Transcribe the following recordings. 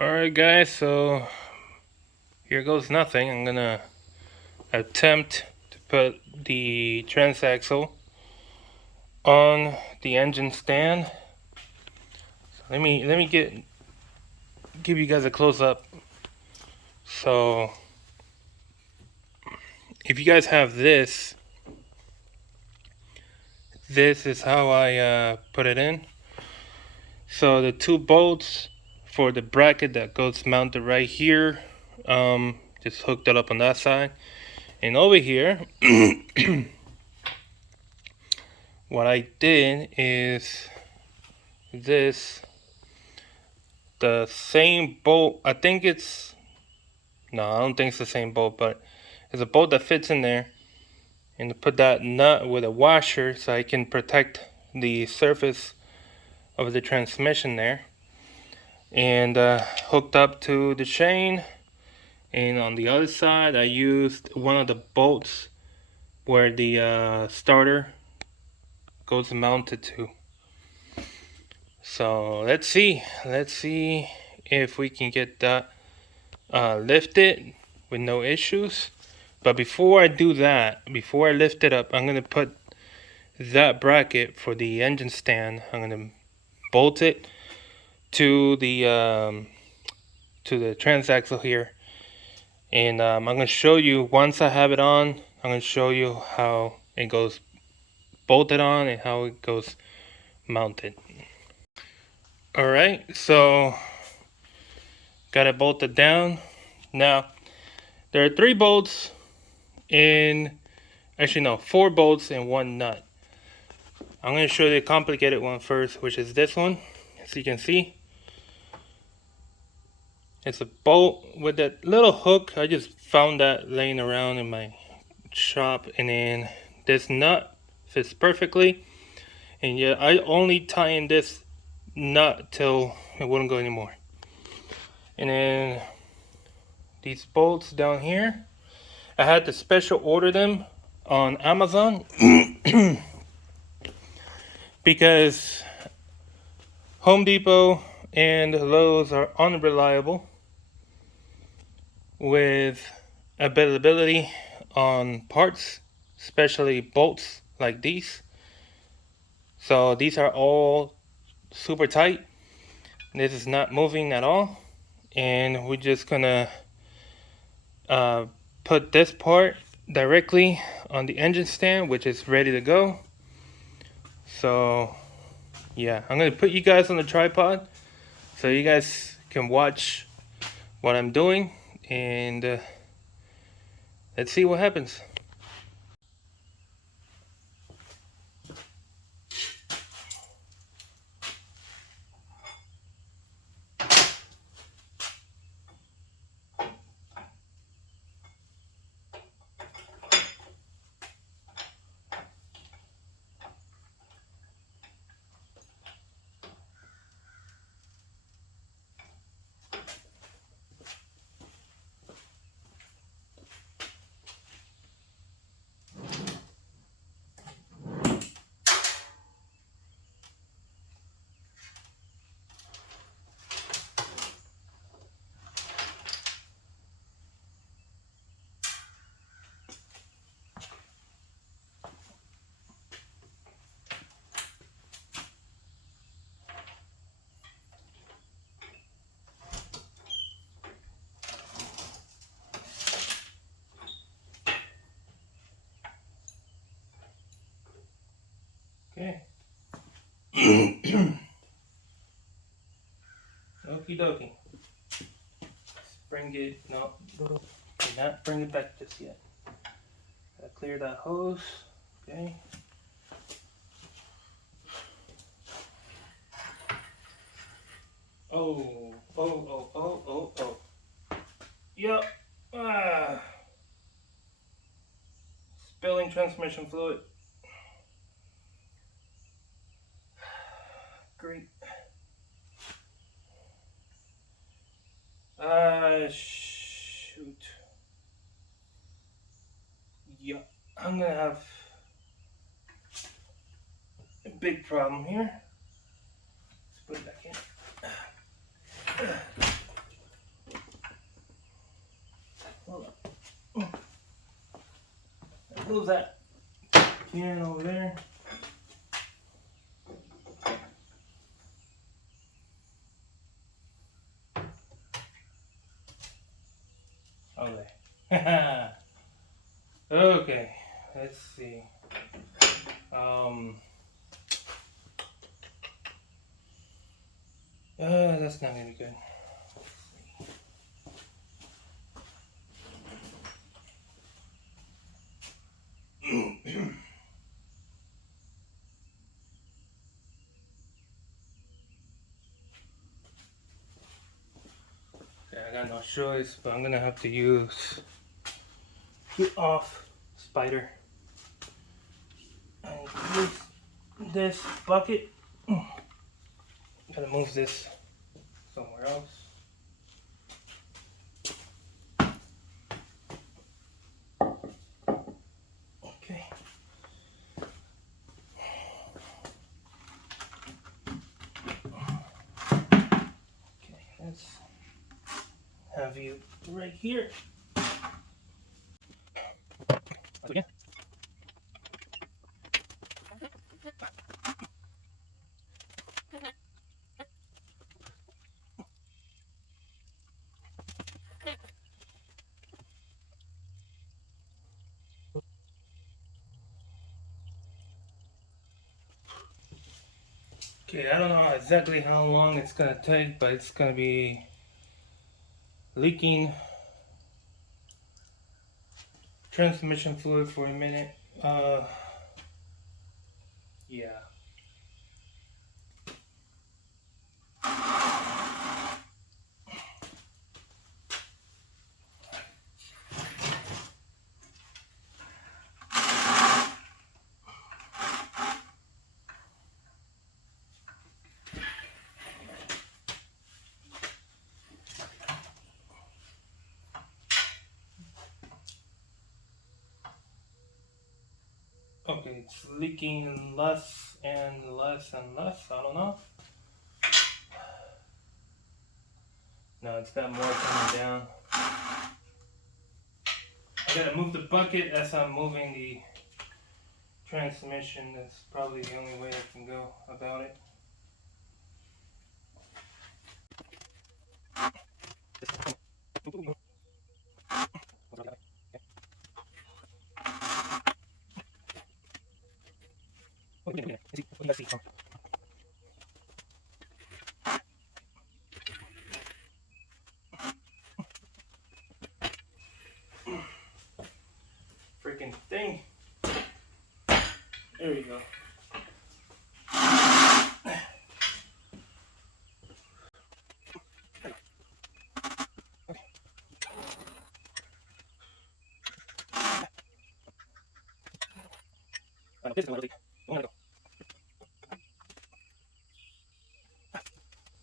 Alright guys, so here goes nothing. I'm gonna attempt to put the transaxle on the engine stand. So let me give you guys a close up. So if you guys have this is how I put it in. So the two bolts for the bracket that goes mounted right here, just hooked it up on that side, and over here what I did is this, the same bolt. I think it's, no, I don't think it's the same bolt, but it's a bolt that fits in there, and to put that nut with a washer so I can protect the surface of the transmission there, and hooked up to the chain. And on the other side I used one of the bolts where the starter goes mounted to. So let's see if we can get that lifted with no issues. But before I do that, before I lift it up, I'm gonna put that bracket for the engine stand. I'm gonna bolt it to the transaxle here, and I'm gonna show you, once I have it on, I'm gonna show you how it goes bolted on and how it goes mounted. Alright, so got it bolted down. Now there are 3 bolts in, actually no, 4 bolts and 1 nut. I'm going to show you the complicated one first, which is this one. As you can see, it's a bolt with that little hook. I just found that laying around in my shop, and then this nut fits perfectly, and yeah, I only tie in this nut till it wouldn't go anymore. And then these bolts down here, I had to special order them on Amazon because Home Depot and Lowe's are unreliable with availability on parts, especially bolts like these. So these are all super tight. This is not moving at all, and we're just gonna put this part directly on the engine stand, which is ready to go. So yeah, I'm gonna put you guys on the tripod so you guys can watch what I'm doing, and let's see what happens. Okay. Okie dokie. Let's bring it, no, do not bring it back just yet. Gotta clear that hose. Okay. Oh. Yep. Spilling transmission fluid. Great. Shoot. Yeah, I'm gonna have a big problem here. Let's put it back in. move that can over there. Okay. Okay, let's see. That's not gonna be good. Okay, I got no choice, but I'm gonna have to use get off spider and use this bucket. Gotta move this somewhere else. Okay. Okay, let's have you right here. Again. Okay, I don't know exactly how long it's gonna take, but it's gonna be leaking transmission fluid for a minute. Yeah. Okay, it's leaking less and less and less. I don't know. No, it's got more coming down. I gotta move the bucket as I'm moving the transmission. That's probably the only way I can go about it. Freaking thing. There you go.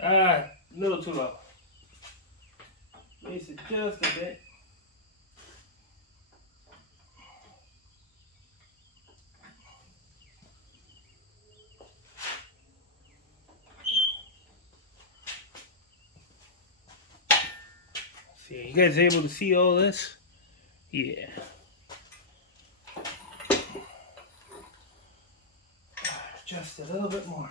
Ah, a little too low. Raise it just a bit. See, you guys able to see all this? Yeah. Just a little bit more.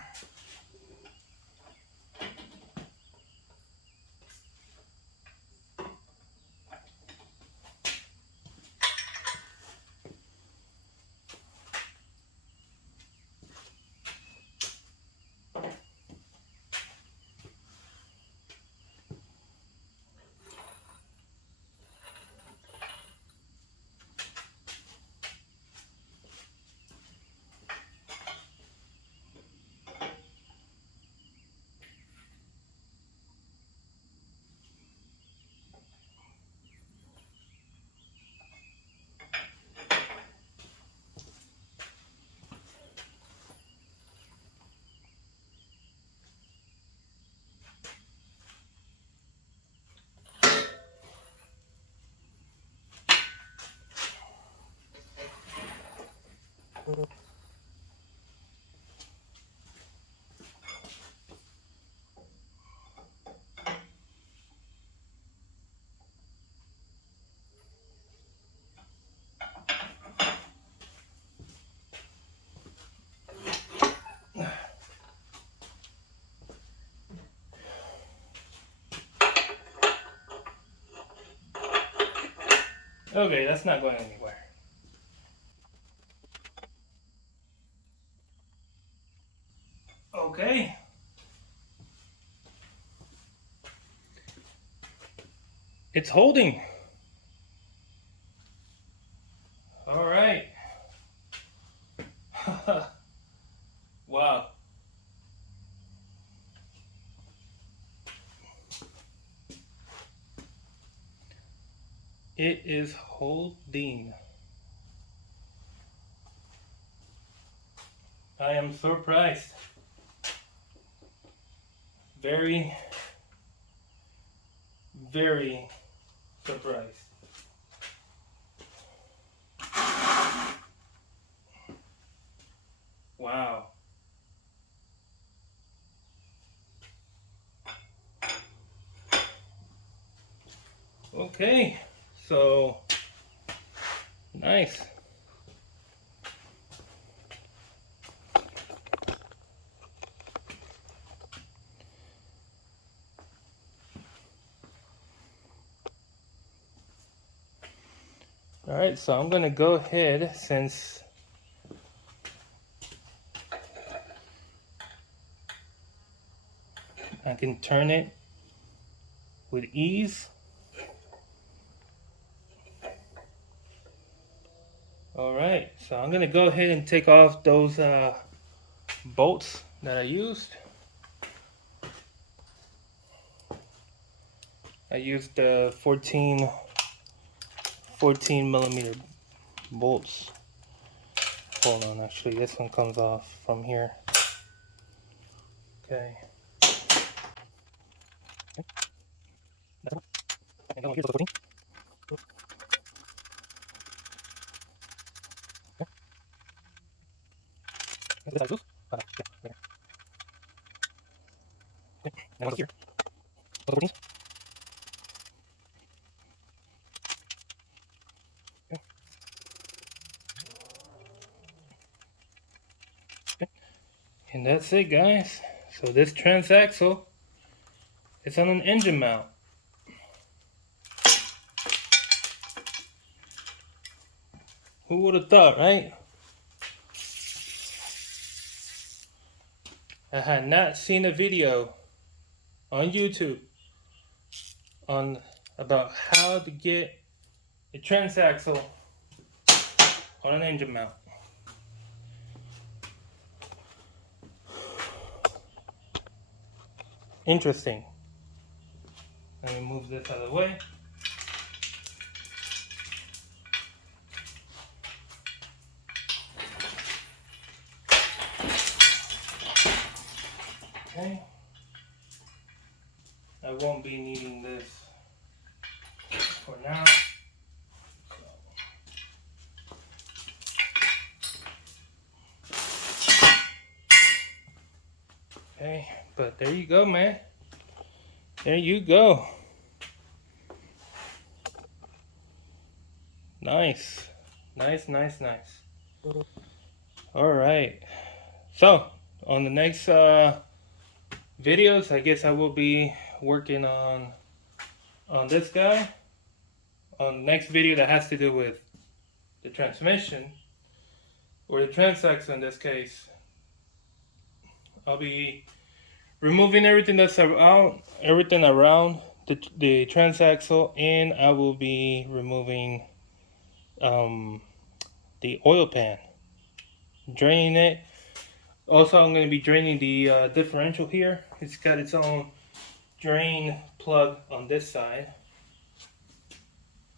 Okay, that's not going anywhere. Okay. It's holding. All right. Wow. It is holding. I am surprised. Very, very surprised. Wow. Okay. So, nice. All right, so I'm gonna go ahead, since I can turn it with ease. All right, so I'm gonna go ahead and take off those bolts that I used. I used the 14 millimeter bolts. Hold on, actually this one comes off from here. Okay. And here's the 14. This side loose. Yeah, there. Okay. And one here. The 14s. Okay. Okay. And that's it, guys. So this transaxle, it's on an engine mount. Who would have thought, right? I had not seen a video on YouTube on about how to get a transaxle on an engine mount. Interesting. Let me move this out of the way. Okay. I won't be needing this for now. Okay, but there you go, man. There you go. Nice. Nice, nice, nice. All right. So, on the next videos, I guess I will be working on this guy. On the next video that has to do with the transmission, or the transaxle in this case, I'll be removing everything that's around, the transaxle, and I will be removing the oil pan, draining it. Also, I'm going to be draining the differential here. It's got its own drain plug on this side,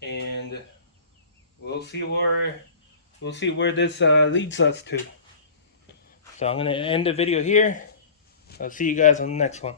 and we'll see where this leads us to. So I'm going to end the video here. I'll see you guys on the next one.